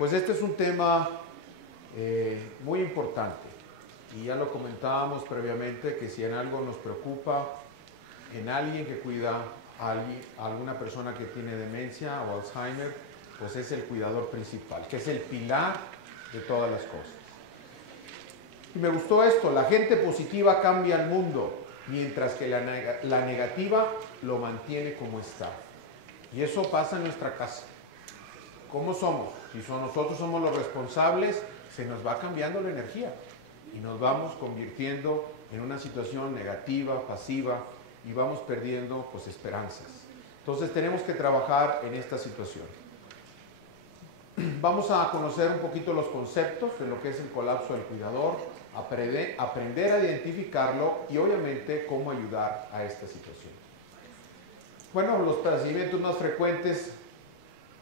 Pues este es un tema muy importante y ya lo comentábamos previamente que si en algo nos preocupa, en alguien que cuida a alguna persona que tiene demencia o Alzheimer, pues es el cuidador principal, que es el pilar de todas las cosas. Y me gustó esto, la gente positiva cambia el mundo, mientras que la negativa lo mantiene como está. Y eso pasa en nuestra casa. ¿Cómo somos? Si nosotros somos los responsables, se nos va cambiando la energía y nos vamos convirtiendo en una situación negativa, pasiva, y vamos perdiendo pues esperanzas. Entonces tenemos que trabajar en esta situación. Vamos a conocer un poquito los conceptos de lo que es el colapso del cuidador, aprender a identificarlo y obviamente cómo ayudar a esta situación. Bueno, los padecimientos más frecuentes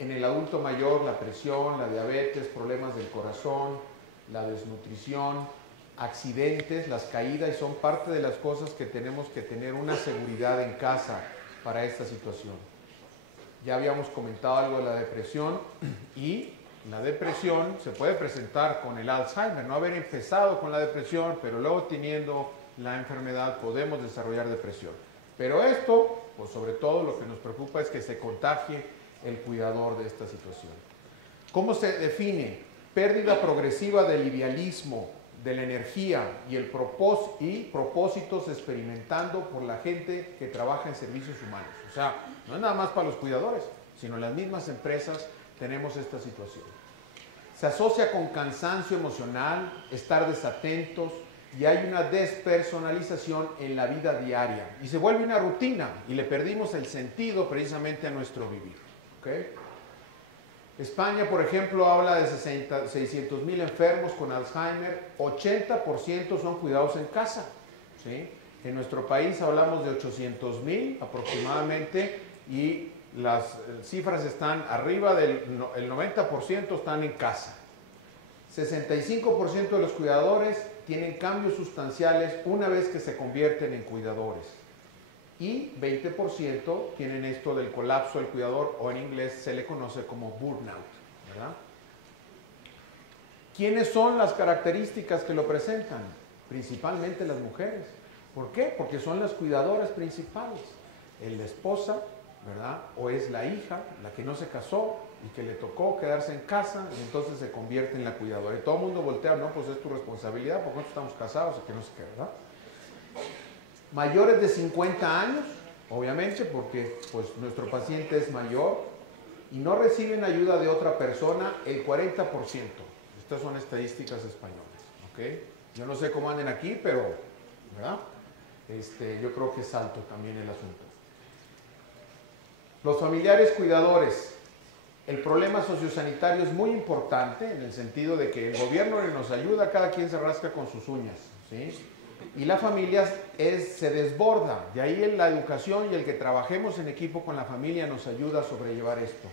en el adulto mayor, la presión, la diabetes, problemas del corazón, la desnutrición, accidentes, las caídas, y son parte de las cosas que tenemos que tener una seguridad en casa para esta situación. Ya habíamos comentado algo de la depresión y la depresión se puede presentar con el Alzheimer, no haber empezado con la depresión, pero luego teniendo la enfermedad podemos desarrollar depresión. Pero esto, pues sobre todo lo que nos preocupa es que se contagie el cuidador de esta situación. ¿Cómo se define? Pérdida progresiva del idealismo, de la energía y propósitos experimentando por la gente que trabaja en servicios humanos. O sea, no es nada más para los cuidadores, sino en las mismas empresas tenemos esta situación. Se asocia con cansancio emocional, estar desatentos, y hay una despersonalización en la vida diaria. Y se vuelve una rutina y le perdimos el sentido precisamente a nuestro vivir. ¿Okay? España, por ejemplo, habla de 600,000 enfermos con Alzheimer, 80% son cuidados en casa. ¿Sí? En nuestro país hablamos de 800,000 aproximadamente y las cifras están arriba del 90% están en casa. 65% de los cuidadores tienen cambios sustanciales una vez que se convierten en cuidadores. Y 20% tienen esto del colapso del cuidador, o en inglés se le conoce como burnout, ¿verdad? ¿Quiénes son las características que lo presentan? Principalmente las mujeres. ¿Por qué? Porque son las cuidadoras principales. Es la esposa, ¿verdad? O es la hija, la que no se casó y que le tocó quedarse en casa y entonces se convierte en la cuidadora. Y todo el mundo voltea, no, pues es tu responsabilidad, porque nosotros estamos casados y que no sé qué, ¿verdad? Mayores de 50 años, obviamente, porque pues, nuestro paciente es mayor y no reciben ayuda de otra persona, el 40%. Estas son estadísticas españolas, ¿ok? Yo no sé cómo anden aquí, pero, ¿verdad? Yo creo que es alto también el asunto. Los familiares cuidadores. El problema sociosanitario es muy importante en el sentido de que el gobierno nos ayuda, cada quien se rasca con sus uñas, ¿sí? Y la familia se desborda, de ahí la educación y el que trabajemos en equipo con la familia nos ayuda a sobrellevar esto.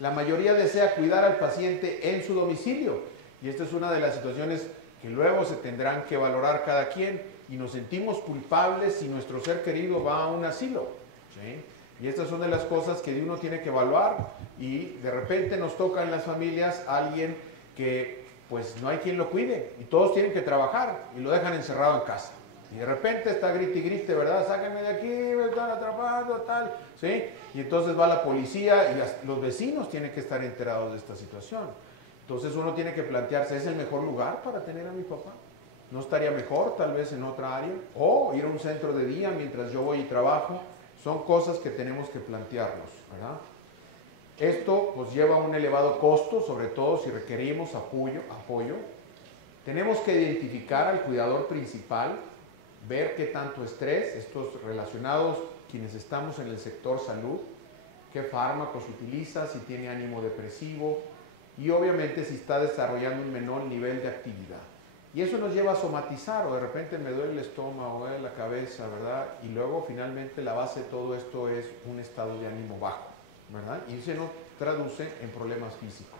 La mayoría desea cuidar al paciente en su domicilio y esta es una de las situaciones que luego se tendrán que valorar cada quien y nos sentimos culpables si nuestro ser querido va a un asilo, ¿sí? Y estas son de las cosas que uno tiene que evaluar y de repente nos toca en las familias a alguien que pues no hay quien lo cuide y todos tienen que trabajar y lo dejan encerrado en casa. Y de repente está grite y grite, ¿verdad? Sáquenme de aquí, me están atrapando, tal, ¿sí? Y entonces va la policía y los vecinos tienen que estar enterados de esta situación. Entonces uno tiene que plantearse, ¿es el mejor lugar para tener a mi papá? ¿No estaría mejor tal vez en otra área? O ir a un centro de día mientras yo voy y trabajo. Son cosas que tenemos que plantearnos, ¿verdad? Esto pues lleva a un elevado costo, sobre todo si requerimos apoyo. Tenemos que identificar al cuidador principal, ver qué tanto estrés, estos relacionados, quienes estamos en el sector salud, qué fármacos utiliza, si tiene ánimo depresivo y obviamente si está desarrollando un menor nivel de actividad. Y eso nos lleva a somatizar, o de repente me duele el estómago, me duele la cabeza, ¿verdad? Y luego finalmente la base de todo esto es un estado de ánimo bajo, ¿verdad? Y se nos traduce en problemas físicos.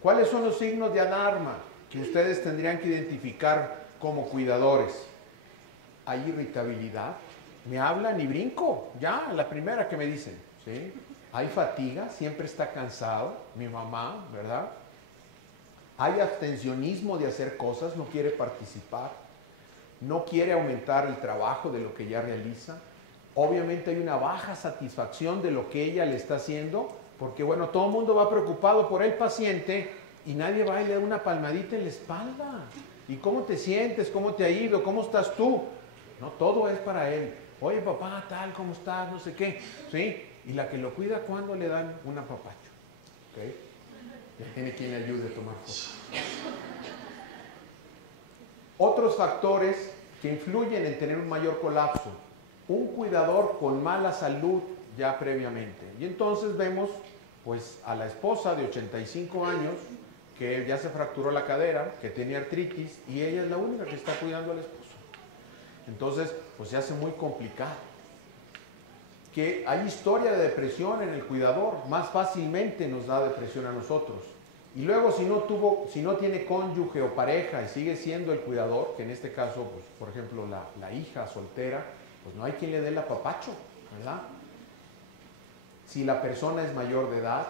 ¿Cuáles son los signos de alarma que ustedes tendrían que identificar como cuidadores? Hay irritabilidad, me hablan y brinco, ya, la primera que me dicen, ¿sí? Hay fatiga, siempre está cansado, mi mamá, ¿verdad? Hay abstencionismo de hacer cosas, no quiere participar, no quiere aumentar el trabajo de lo que ya realiza. Obviamente hay una baja satisfacción de lo que ella le está haciendo, porque bueno, todo el mundo va preocupado por el paciente y nadie va y le da una palmadita en la espalda. ¿Y cómo te sientes? ¿Cómo te ha ido? ¿Cómo estás tú? No, todo es para él. Oye, papá, tal, ¿cómo estás? No sé qué. ¿Sí? Y la que lo cuida, ¿cuándo le dan un apapacho? ¿Okay? Ya tiene quien le ayude a tomar fotos. Otros factores que influyen en tener un mayor colapso. Un cuidador con mala salud ya previamente. Y entonces vemos pues a la esposa de 85 años que ya se fracturó la cadera, que tenía artritis y ella es la única que está cuidando al esposo. Entonces pues se hace muy complicado. Que hay historia de depresión en el cuidador, más fácilmente nos da depresión a nosotros. Y luego si no tiene cónyuge o pareja y sigue siendo el cuidador, que en este caso, pues, por ejemplo, la hija soltera, pues no hay quien le dé el apapacho, ¿verdad? Si la persona es mayor de edad,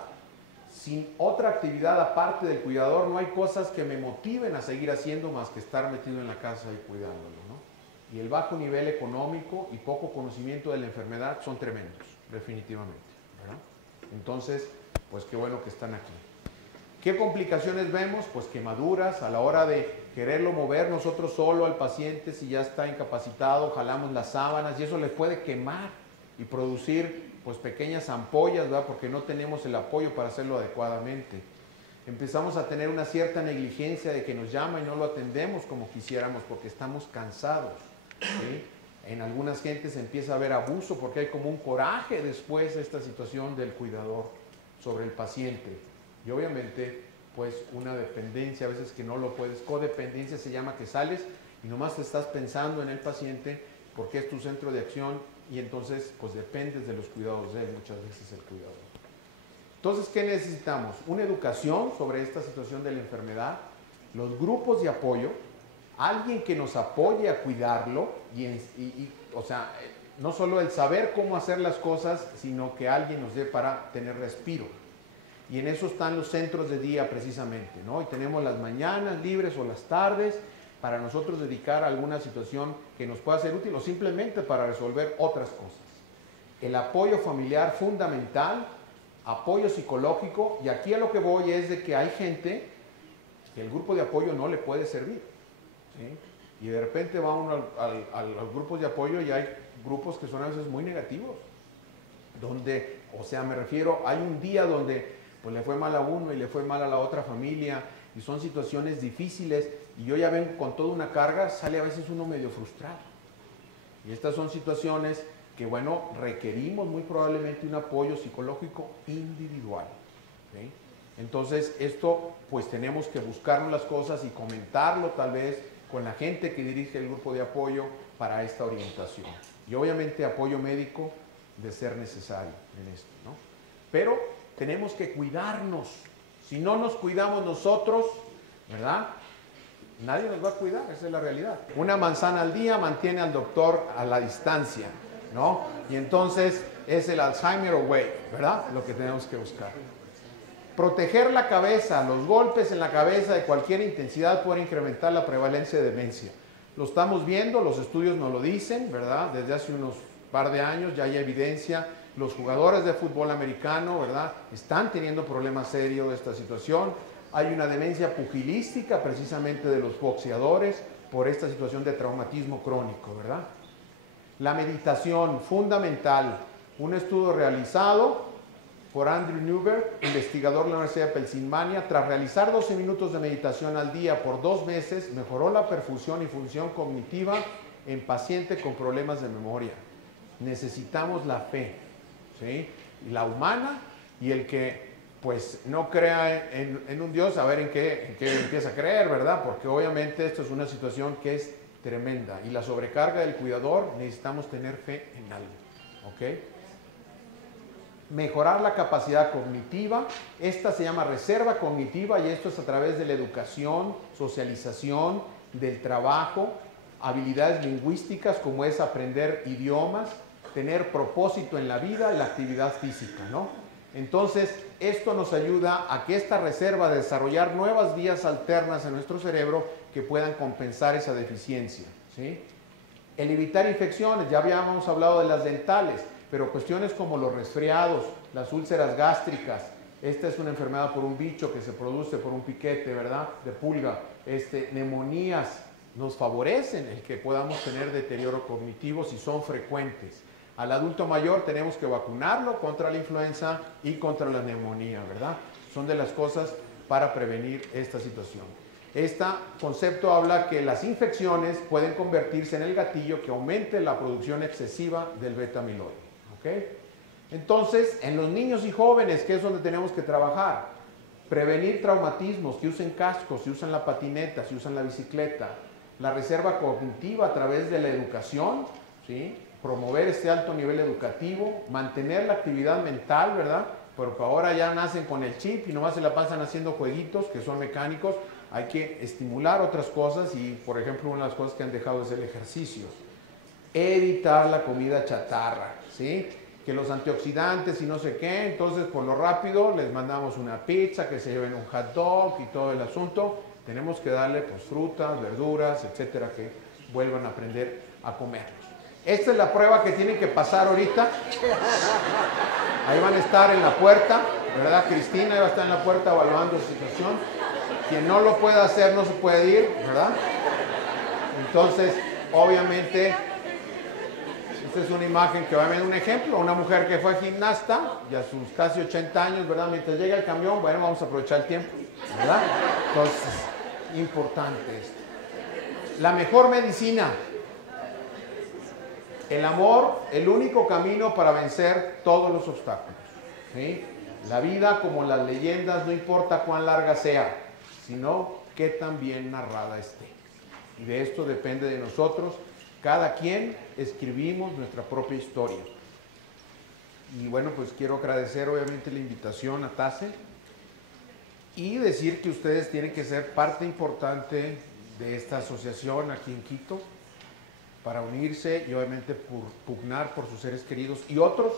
sin otra actividad aparte del cuidador, no hay cosas que me motiven a seguir haciendo más que estar metido en la casa y cuidándolo, ¿no? Y el bajo nivel económico y poco conocimiento de la enfermedad son tremendos, definitivamente, ¿verdad? Entonces, pues qué bueno que están aquí. ¿Qué complicaciones vemos? Pues quemaduras a la hora de quererlo mover nosotros solo al paciente, si ya está incapacitado, jalamos las sábanas y eso le puede quemar y producir pues pequeñas ampollas, ¿verdad? Porque no tenemos el apoyo para hacerlo adecuadamente. Empezamos a tener una cierta negligencia de que nos llama y no lo atendemos como quisiéramos porque estamos cansados, ¿sí? En algunas gentes empieza a haber abuso porque hay como un coraje después de esta situación del cuidador sobre el paciente. Y obviamente, pues una dependencia, a veces que no lo puedes, codependencia se llama, que sales y nomás te estás pensando en el paciente porque es tu centro de acción y entonces pues dependes de los cuidados de él, muchas veces el cuidador. Entonces, ¿qué necesitamos? Una educación sobre esta situación de la enfermedad, los grupos de apoyo, alguien que nos apoye a cuidarlo o sea, no solo el saber cómo hacer las cosas, sino que alguien nos dé para tener respiro. Y en eso están los centros de día precisamente, ¿no? Y tenemos las mañanas libres o las tardes para nosotros dedicar a alguna situación que nos pueda ser útil o simplemente para resolver otras cosas. El apoyo familiar fundamental, apoyo psicológico, y aquí a lo que voy es de que hay gente que el grupo de apoyo no le puede servir, ¿sí? Y de repente va uno a los grupos de apoyo y hay grupos que son a veces muy negativos, donde, o sea, me refiero, hay un día donde pues le fue mal a uno y le fue mal a la otra familia y son situaciones difíciles y yo ya ven con toda una carga, sale a veces uno medio frustrado. Y estas son situaciones que, bueno, requerimos muy probablemente un apoyo psicológico individual, ¿sí? Entonces, esto, pues tenemos que buscarnos las cosas y comentarlo tal vez con la gente que dirige el grupo de apoyo para esta orientación. Y obviamente apoyo médico de ser necesario en esto, ¿no? Pero tenemos que cuidarnos. Si no nos cuidamos nosotros, ¿verdad? Nadie nos va a cuidar, esa es la realidad. Una manzana al día mantiene al doctor a la distancia, ¿no? Y entonces es el Alzheimer away, ¿verdad? Lo que tenemos que buscar. Proteger la cabeza, los golpes en la cabeza de cualquier intensidad pueden incrementar la prevalencia de demencia. Lo estamos viendo, los estudios nos lo dicen, ¿verdad? Desde hace unos par de años ya hay evidencia. Los jugadores de fútbol americano, ¿verdad?, están teniendo problemas serios de esta situación. Hay una demencia pugilística precisamente de los boxeadores por esta situación de traumatismo crónico, ¿verdad? La meditación, fundamental. Un estudio realizado por Andrew Newberg, investigador de la Universidad de Pensilvania, tras realizar 12 minutos de meditación al día por 2 meses, mejoró la perfusión y función cognitiva en pacientes con problemas de memoria. Necesitamos la fe, ¿sí? La humana y el que pues no crea en un Dios, a ver en qué empieza a creer, ¿verdad? Porque obviamente esto es una situación que es tremenda y la sobrecarga del cuidador, necesitamos tener fe en algo, ¿ok? Mejorar la capacidad cognitiva, esta se llama reserva cognitiva y esto es a través de la educación, socialización, del trabajo, habilidades lingüísticas como es aprender idiomas, tener propósito en la vida y la actividad física, ¿no? Entonces, esto nos ayuda a que esta reserva de desarrollar nuevas vías alternas en nuestro cerebro que puedan compensar esa deficiencia, ¿sí? El evitar infecciones, ya habíamos hablado de las dentales, pero cuestiones como los resfriados, las úlceras gástricas, esta es una enfermedad por un bicho que se produce por un piquete, ¿verdad?, de pulga, neumonías, nos favorecen el que podamos tener deterioro cognitivo si son frecuentes. Al adulto mayor tenemos que vacunarlo contra la influenza y contra la neumonía, ¿verdad? Son de las cosas para prevenir esta situación. Este concepto habla que las infecciones pueden convertirse en el gatillo que aumente la producción excesiva del beta-amiloide, ¿ok? Entonces, en los niños y jóvenes, que es donde tenemos que trabajar, prevenir traumatismos, que usen cascos, si usan la patineta, si usan la bicicleta, la reserva cognitiva a través de la educación, ¿sí? Promover este alto nivel educativo, mantener la actividad mental, ¿verdad? Porque ahora ya nacen con el chip y nomás se la pasan haciendo jueguitos que son mecánicos. Hay que estimular otras cosas y, por ejemplo, una de las cosas que han dejado es el ejercicio. Evitar la comida chatarra, ¿sí? Que los antioxidantes y no sé qué, entonces por lo rápido les mandamos una pizza, que se lleven un hot dog y todo el asunto. Tenemos que darle pues frutas, verduras, etcétera, que vuelvan a aprender a comerlos. Esta es la prueba que tienen que pasar ahorita. Ahí van a estar en la puerta, ¿verdad? Cristina va a estar en la puerta evaluando la situación. Quien no lo pueda hacer no se puede ir, ¿verdad? Entonces, obviamente, esta es una imagen que va a ver un ejemplo, una mujer que fue gimnasta y a sus casi 80 años, ¿verdad? Mientras llega el camión, bueno, vamos a aprovechar el tiempo, ¿verdad? Entonces, importante esto. La mejor medicina. El amor, el único camino para vencer todos los obstáculos, ¿sí? La vida, como las leyendas, no importa cuán larga sea, sino qué tan bien narrada esté. Y de esto depende de nosotros. Cada quien escribimos nuestra propia historia. Y bueno, pues quiero agradecer obviamente la invitación a TASE y decir que ustedes tienen que ser parte importante de esta asociación aquí en Quito, para unirse y obviamente pugnar por sus seres queridos y otros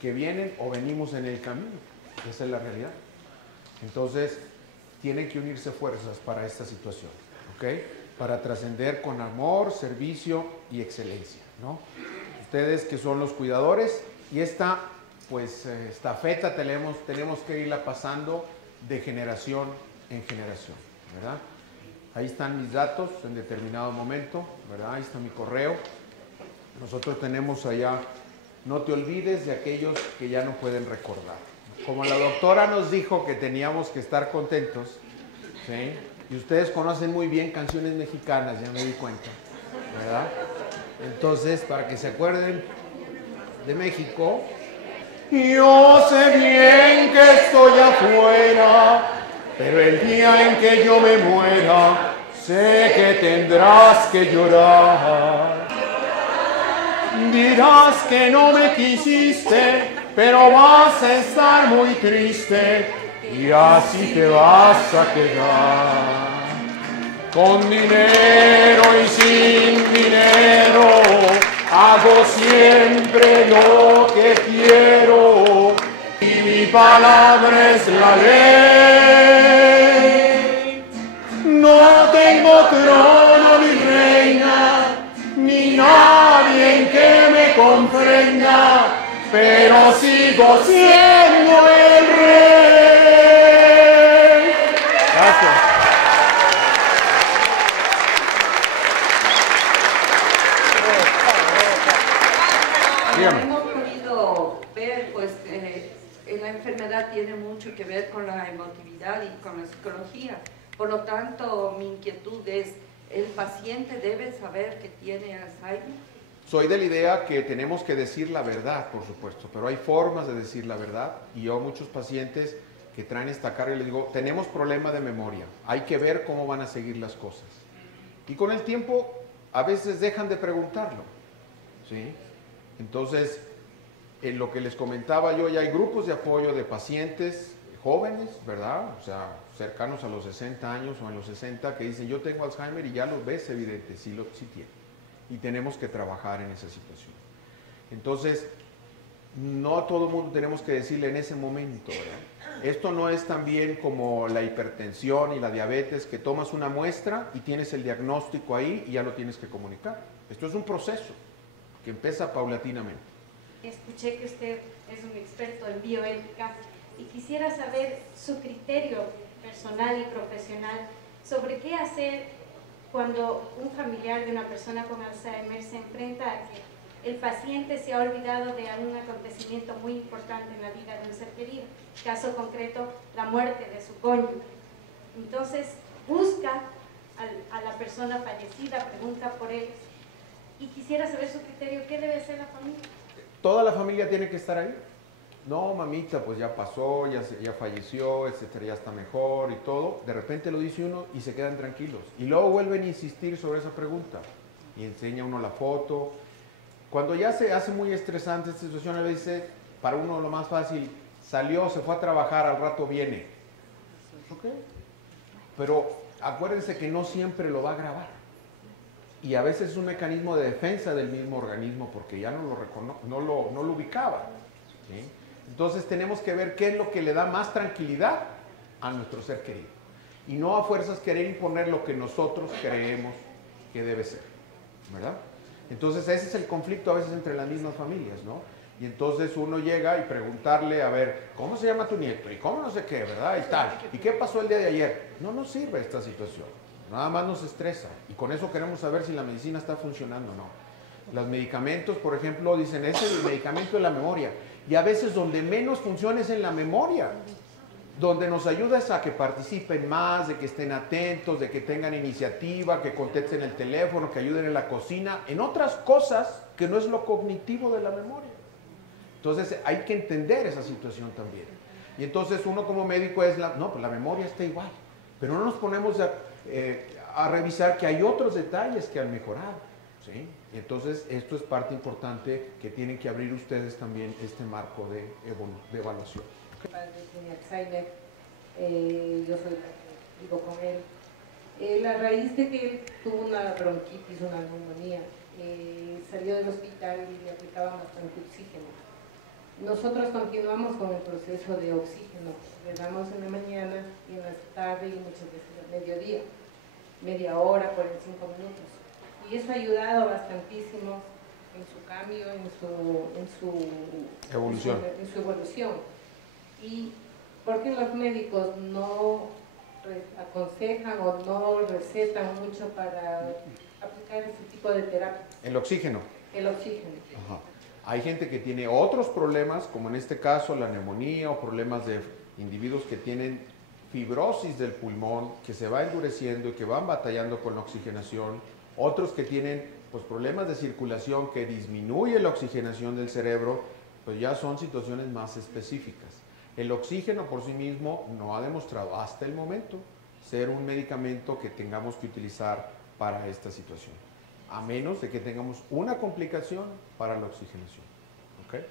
que vienen o venimos en el camino. Esa es la realidad. Entonces, tienen que unirse fuerzas para esta situación, ¿ok? Para trascender con amor, servicio y excelencia, ¿no? Ustedes que son los cuidadores y esta, pues, estafeta tenemos que irla pasando de generación en generación, ¿verdad? Ahí están mis datos en determinado momento, ¿verdad? Ahí está mi correo. Nosotros tenemos allá, no te olvides de aquellos que ya no pueden recordar. Como la doctora nos dijo que teníamos que estar contentos, ¿sí? Y ustedes conocen muy bien canciones mexicanas, ya me di cuenta, ¿verdad? Entonces, para que se acuerden de México, yo sé bien que estoy afuera, pero el día en que yo me muera, sé que tendrás que llorar. Dirás que no me quisiste, pero vas a estar muy triste y así te vas a quedar. Con dinero y sin dinero, hago siempre lo que quiero y mi palabra es la ley. No tengo trono ni reina, ni nadie en que me comprenda, pero sigo siendo el rey. Gracias. Hemos podido ver, pues, la enfermedad tiene mucho que ver con la emotividad y con la psicología. Por lo tanto, mi inquietud es, ¿el paciente debe saber que tiene Alzheimer? Soy de la idea que tenemos que decir la verdad, por supuesto, pero hay formas de decir la verdad. Y yo a muchos pacientes que traen esta carga les digo, tenemos problema de memoria, hay que ver cómo van a seguir las cosas. Y con el tiempo, a veces dejan de preguntarlo, ¿sí? Entonces, en lo que les comentaba yo, ya hay grupos de apoyo de pacientes jóvenes, ¿verdad? O sea, cercanos a los 60 años o en los 60, que dicen, yo tengo Alzheimer y ya lo ves evidente, sí tiene. Y tenemos que trabajar en esa situación. Entonces, No a todo mundo tenemos que decirle en ese momento, ¿verdad? Esto no es tan bien como la hipertensión y la diabetes, que tomas una muestra y tienes el diagnóstico ahí y ya lo tienes que comunicar. Esto es un proceso que empieza paulatinamente. Escuché que usted es un experto en bioética y quisiera saber su criterio personal y profesional sobre qué hacer cuando un familiar de una persona con Alzheimer se enfrenta a que el paciente se ha olvidado de algún acontecimiento muy importante en la vida de un ser querido, caso concreto, la muerte de su cónyuge. Entonces busca a la persona fallecida, pregunta por él y quisiera saber su criterio, ¿qué debe hacer la familia? ¿Toda la familia tiene que estar ahí? No, mamita, pues ya pasó, ya falleció, etcétera, ya está mejor y todo. De repente lo dice uno y se quedan tranquilos. Y luego vuelven a insistir sobre esa pregunta. Y enseña uno la foto. Cuando ya se hace muy estresante esta situación, a veces, para uno lo más fácil, salió, se fue a trabajar, al rato viene. ¿Ok? Pero acuérdense que no siempre lo va a grabar. Y a veces es un mecanismo de defensa del mismo organismo porque ya no lo ubicaba. ¿Sí? Entonces tenemos que ver qué es lo que le da más tranquilidad a nuestro ser querido. Y no a fuerzas querer imponer lo que nosotros creemos que debe ser. ¿Verdad? Entonces ese es el conflicto a veces entre las mismas familias, ¿no? Y entonces uno llega y preguntarle, a ver, ¿cómo se llama tu nieto? Y cómo no sé qué, ¿verdad? Y tal. ¿Y qué pasó el día de ayer? No nos sirve esta situación. Nada más nos estresa. Y con eso queremos saber si la medicina está funcionando o no. Los medicamentos, por ejemplo, dicen, ese es el medicamento de la memoria. Y a veces donde menos funciona es en la memoria. Donde nos ayuda es a que participen más, de que estén atentos, de que tengan iniciativa, que contesten el teléfono, que ayuden en la cocina, en otras cosas que no es lo cognitivo de la memoria. Entonces hay que entender esa situación también. Y entonces uno como médico es, no, pues la memoria está igual, pero no nos ponemos a revisar que hay otros detalles que han mejorado. ¿Sí? Y entonces esto es parte importante que tienen que abrir ustedes también este marco de evaluación. Mi padre tiene Alzheimer, yo vivo con él. A raíz de que él tuvo una bronquitis, una neumonía, salió del hospital y le aplicaban bastante oxígeno. Nosotros continuamos con el proceso de oxígeno, le damos en la mañana y en la tarde y muchas veces al mediodía, media hora, 45 minutos. Y eso ha ayudado bastantísimo en su cambio, en su evolución. ¿Y por qué los médicos no aconsejan o no recetan mucho para aplicar ese tipo de terapia? El oxígeno. El oxígeno. Ajá. Hay gente que tiene otros problemas, como en este caso la neumonía o problemas de individuos que tienen fibrosis del pulmón, que se va endureciendo y que van batallando con la oxigenación. Otros que tienen pues, problemas de circulación que disminuye la oxigenación del cerebro, pues ya son situaciones más específicas. El oxígeno por sí mismo no ha demostrado hasta el momento ser un medicamento que tengamos que utilizar para esta situación, a menos de que tengamos una complicación para la oxigenación. ¿Okay?